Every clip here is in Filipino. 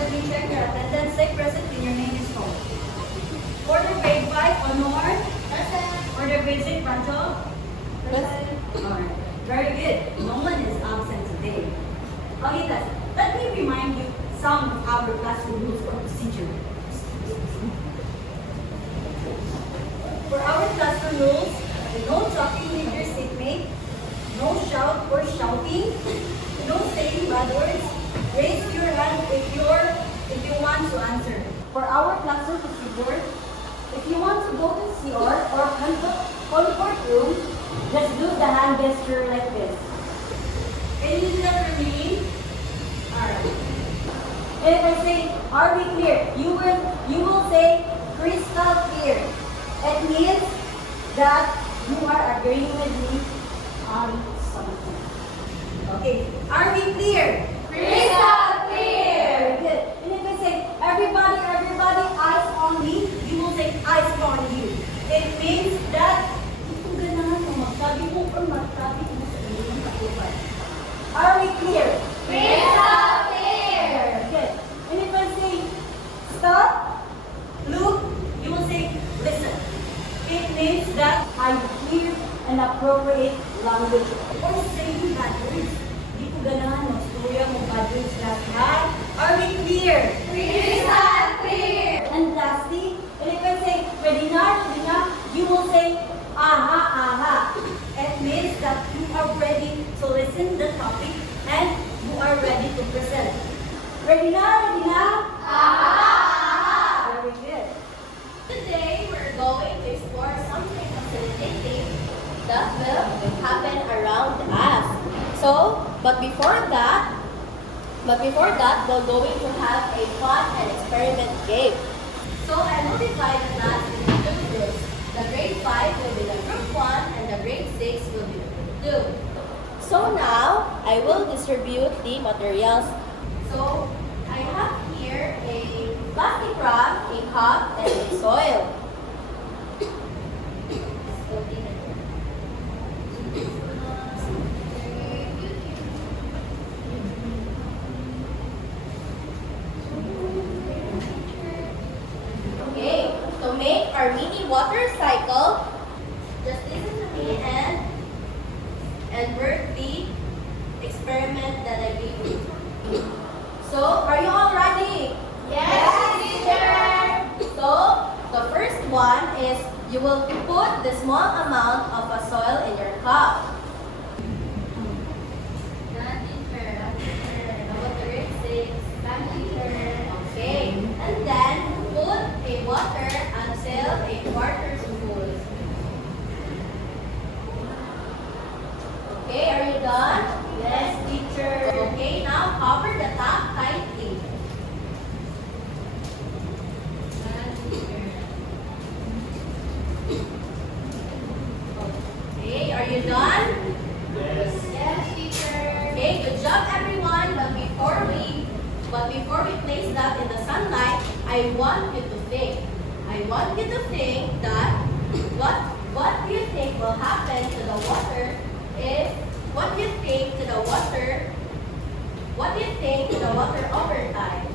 let me check your attendance. Say present when your name is called. For the grade 5, Honor. Present. For the grade 6, Pancho. Present. Alright. Very good. No one is absent today. Okay, guys. Let me remind you some of our classroom rules or procedure. For our classroom rules, no talking with your seatmate, no shout or shouting, no saying bad words. Raise your hand if you want to answer. For our classroom procedure, if you want to go to CR or comfort room, just do the hand gesture like this. Can you do that for me? Alright. And if I say, are we clear? You will say crystal clear. It means that you are agreeing with me on something. Okay. Are we clear? Crystal clear! Very good. And if I say, everybody, eyes on me, you will say, eyes on you. It means that, ito ganahan mo, magsabi mo or magsabi mo sa inyong katupan. Are we clear? Crystal clear! Very good. And if I say, stop, look, you will say, listen. It means that I hear an appropriate language. Or saying bad words. Di ko ganahan mo, storya mo bad words lahat. Are we clear? Crystal clear! And lastly, and if I say, ready na, you will say, aha. It means that you are ready to listen the topic and you are ready to present. Ready na? Aha! Very good. Today, we're going to explore something fascinating that will happen around us. But before that, we're going to have a fun and experiment game. So I will divide the class into two groups. The grade 5 will be the group 1 and the grade 6 will be the group 2. So now, I will distribute the materials. So I have here a plastic wrap, a cup, and a soil. Okay, to make our mini water cycle, just listen to me and work the experiment that I gave you. So, are you all ready? Yes, teacher! So, the first one is you will put the small amount of a soil in your cup. Okay, and then put a water until a quarter full. Okay, are you done? Yes, teacher. Okay, now cover the top tightly. Okay, are you done? Yes. Yes, teacher. Okay, good job everyone. But before we place that in the sunlight, I want you to think. That what do you think will happen to the water if what do you think to the water over time?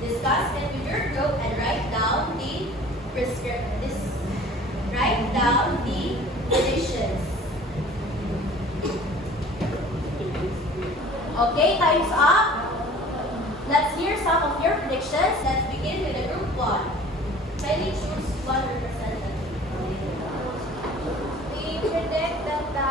Discuss it with your group and write down the predictions. Okay, time's up. Let's hear some of your predictions. Let's begin with the group 1. Kindly choose one representative. We predict that the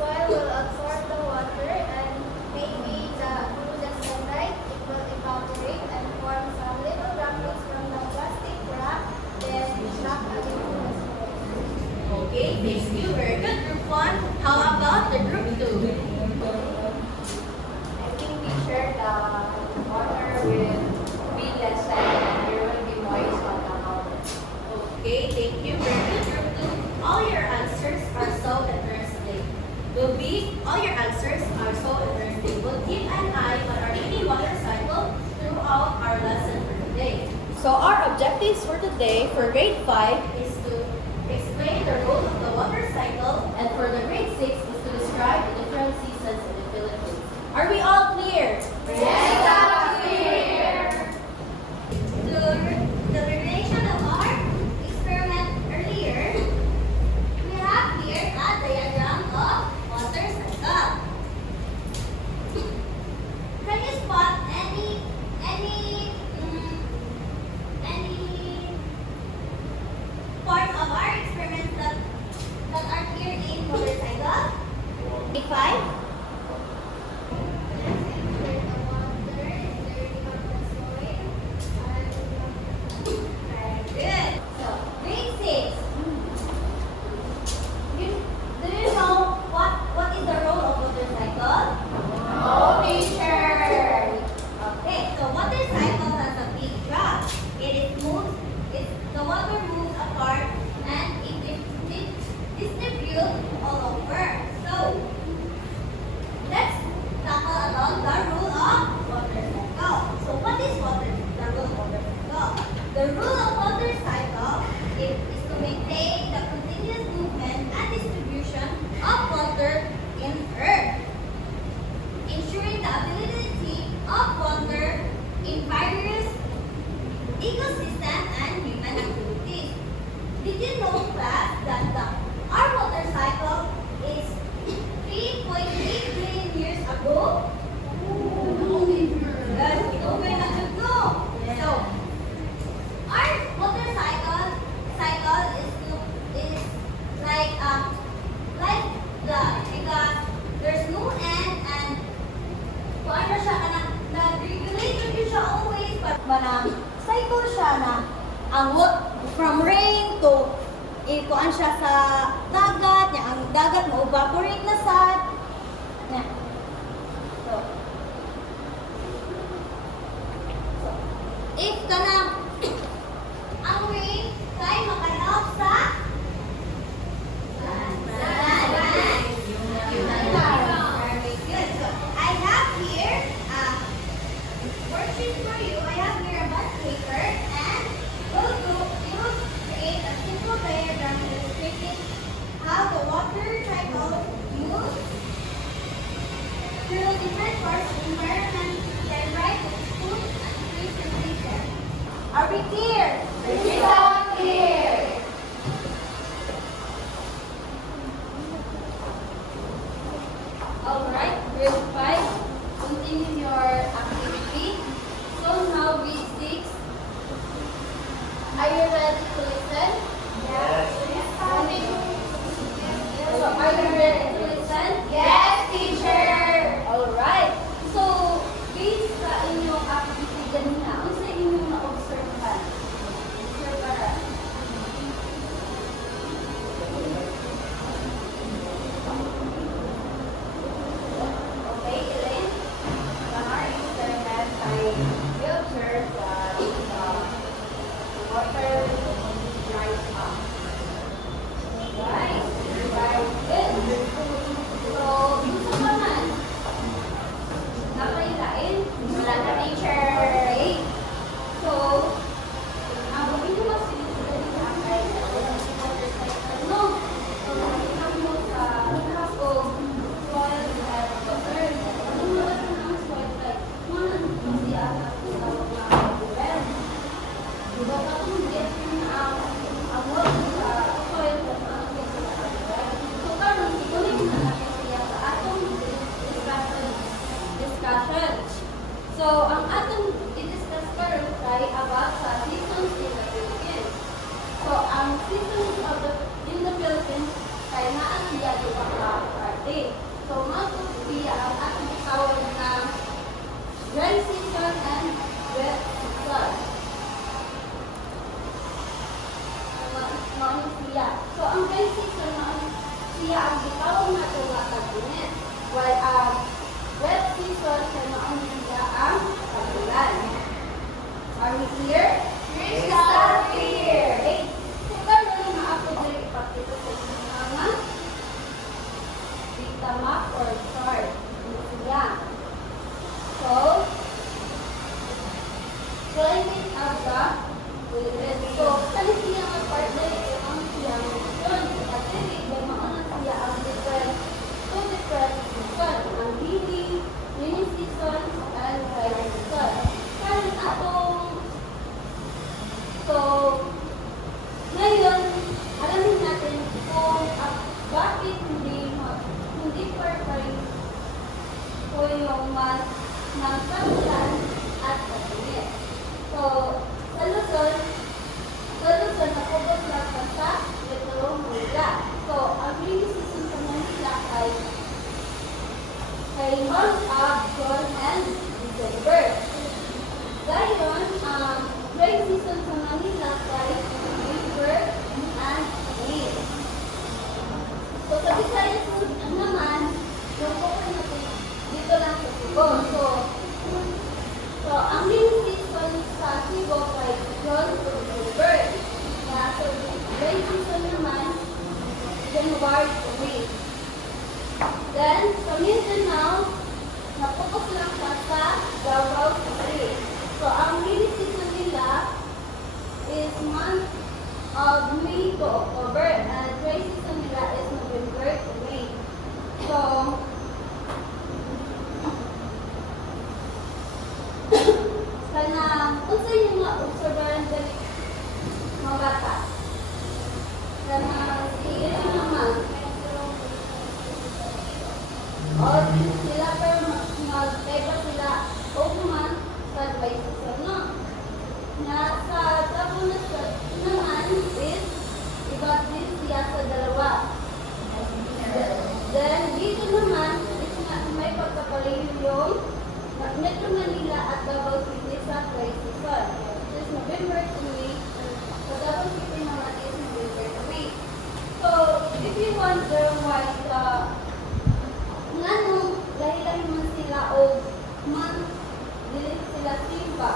soil will absorb the water and maybe through the sunlight it will evaporate and form some little droplets from the plastic wrap, then drop again to the soil. Okay, thank you. Very good, group 1. How about the group 2? I think we share the water will be less and there will be moist on the mountain. Okay, thank you. Very good, group 2. All your answers are so interesting. We'll keep an eye on our mini water cycle throughout our lesson for today. So our objectives for today for grade 5 is to explain the role of the water cycle, and for the grade 6 is to describe the different seasons in the Philippines. Are we all clear? Yes, clear! Go? Yes, ikaw ba yung nagtutlo? So, Our motorcycle is like the because there's no end and kung ano siya ka nag-regulate yun siya always but manang cycle siya na ang from rain to kuan siya sa dagat niya ang dagat mo evaporate na sad na so if kanang ang rain kay makanap sa very good. So I have here worksheet for you. I have here a bond paper and we will create a simple diagram illustrating how the water cycle moves through different parts of the environment, then write the school and three sensations. Are we clear? Crystal clear. Alright, grade 5, continue your activity. So now grade 6. Are you ready to listen? Yes. So are you ready to listen? Yes, teacher. Alright. So based sa inyong activity ganina, ano sa inyong na-observehan? Observehan. Okay, Elaine? From our experiment, we observed that the water dries up. Right? Right. Good. So, gusto ko naman. Napailain? Wala na, teacher. Okay. So, ang gawin ko mas sinisigarin sa akay, no? So, nakita mo sa lakas o soil at water. Ano mo lang ang soil like, mga kasi ang tawag na well. Diba ka kung get ang water sa soil at ang well. So, karon ikunin na natin siya sa atong discussion. So, ang atong i-discuss karon ay about sa seasons in the Philippines. So, ang seasons in the Philippines kay naa siya duha ka parte. So, mao siya ang atong tawag na dry season and wet season. Mao siya. So, ang dry season mao siya ang gitawag nato nga tag-init. While ang wet season kay mao siya ang tag-ulan. Are we clear? Crystal clear. Okay. So, karon nga ako diri ipakita sa inyo nga data map or chart. Siya. So, climate of the Philippines. So, kani siya nga part na ang siya yun. At dili ba mauna siya ang different season. Ang rainy season and dry season. Karon atong so, ngayon, alamin natin kung bakit hindi perfect po yung month ng tag-ulan at tag-init. So, sa Luzon, nakubos lang pa sa Metro Manila. So, ang rainy season sa Manila ay month of June and December. Gayon, dry season sa Manila ay April and May. So, sa Visayas naman, yung focus natin dito lang sa Cebu. So ang rainy season sa Cebu ay June to October. So, dry season naman, January to May. Then, sa Mindanao, na-focus lang siya sa Davao City. So, ang rainy season nila is month of May to October and dry season nila is November to May. So, kung sa inyo nga obserbaran dali mga bata, si ito naman, o sila pero magkaiba sila human sa dry season, no? Na sa tabo na naman is iba't din siya sa dalawa. Then dito naman is may pagkapaliw yung Metro Manila at Davao City sa dry season. Which is November to May. Sa Davao City naman is November to May. So, if you wonder why ngano lahi-lahi man sila o man dili sila simba.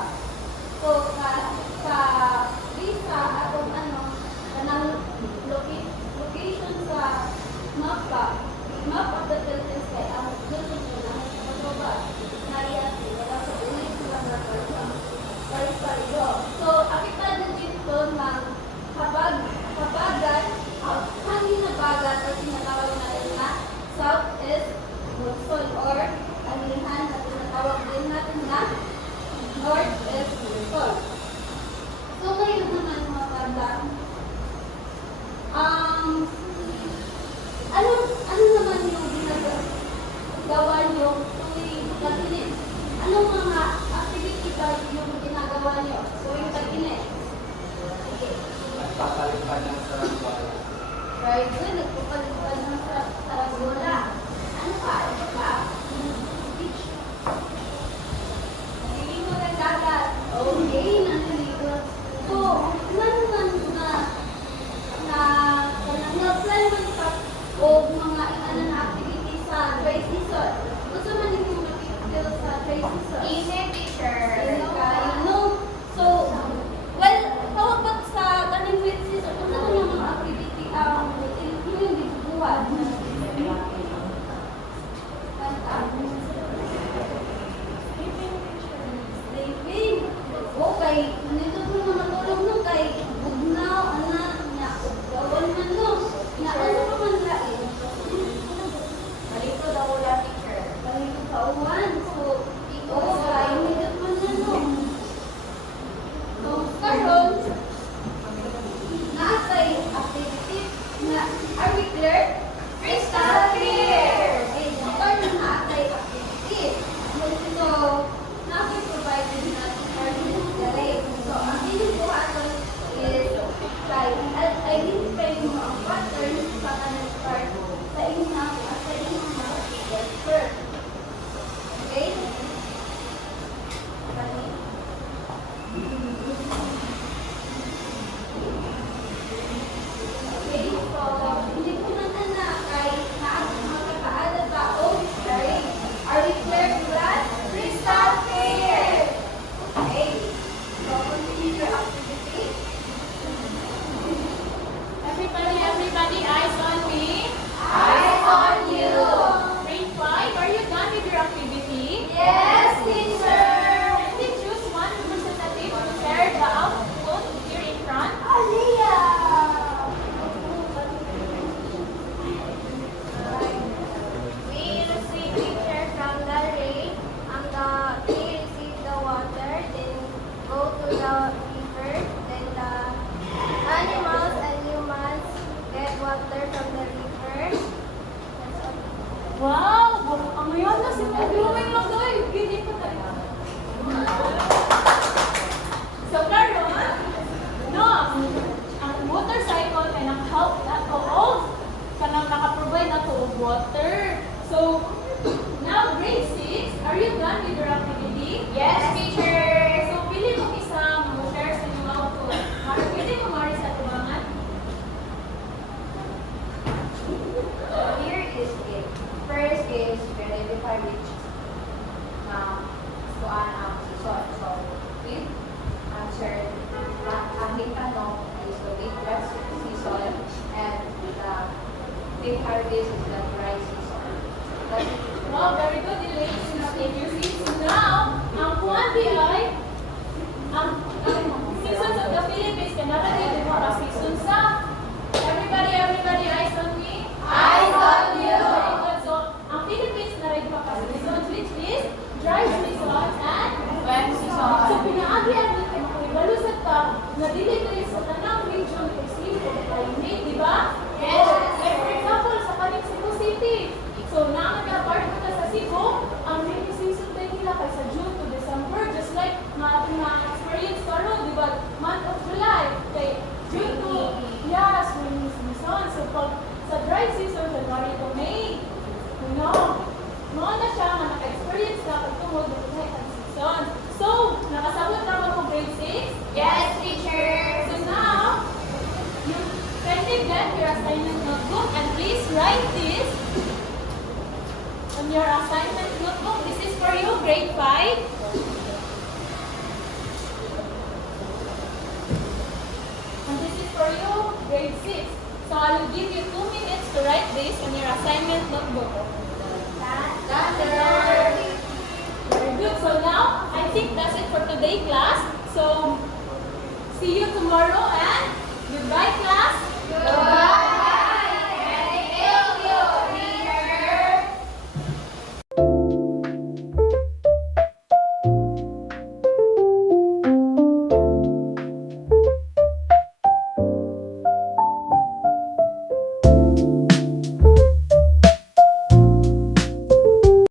So, sa visa atong kanang location sa map of the Philippines kay ang Luzon na pagkaba na iyasi wala sa ulit sila na pariyo. So, akita din dito ng habagat hangin na bagat at tinatawag natin na southeast monsoon or anihan na tinatawag din natin na northeast monsoon. So, ngayon naman mga banda, ano naman yung ginagawa nyo tuwing tag-init? Anong mga activity ba yung ginagawa nyo tuwing tag-init? Nagpapalipan ng saranggola. Very good. Nagpapalipan ng saranggola. Ano pa? Ano pa? Beach. Naliligo ng dagat. Okay, naliligo. So, ano man na-apply man pa o mga na activity sa dry season. Gusto man yung makikil sa dry season. Easy, teacher. So, well, tawag ba sa kaning wet season, kung ano yung mga activity yung bibubuhat? Sleeping. Okay, nito po na matulog no, kay bugnaw, anak, na gawin man no. Na ano pa man lain? Malito daw wala, teacher. Balik ka uwan. So, kay nito man na no. So, karon, naatay activity na, are we clear? Crystal clear! Okay, karon naatay activity. So, na-provide natin for this day. So, ang inyong buhaton is like, identify mo ang pattern sa kanang start sa inyong mga first. Okay? Okay, so, hindi ko naman na kay makakaalala ba o sorry. Are we clear to that? Crystal clear! Okay. So, continue your activity. Everybody, eyes on me. Eyes on you! Grade 5, are you done with your activity? Yes, teacher! Kindly choose one representative to share the output here in front. We receive picture from the rain, and we receive the water, then go to the river, then the animals and humans get water from the river. Wow! Ang yun na si Blooming lang doy. Gini ko tayo. So, karon, no, ang motorcycle ay nag-help na to of kanang naka-provide na to of water. So, now grade 6, are you done with your activity? Yes, teacher! So, pili mo isa mo share sa inyong output. Pwede mo mari sa tubangan? Here is it. First is we identify which kuan ang season. So, with answer, ang tanong is the wheat wet season and the big harvest is the dry season. That's it. Wow, very good. Ladies and gentlemen. So now, ang kuan di ay ang seasons of the Philippines kanara di mga season sa everybody eyes on me. Eyes on you! Very good. So, ang Philippines na rin pa season July, Caesar, January to May. No. Mga na siya nga naka-experience na pagtungod ng kahit season. So, nakasabot na mo grade 6? Yes, teacher. So now, you kindly get your assignment notebook and please write this on your assignment notebook. This is for you, grade 5. And this is for you, grade 6. So I will give you 2 minutes to write this on your assignment notebook. Very good. So now, I think that's it for today, class. So, see you tomorrow and goodbye, class.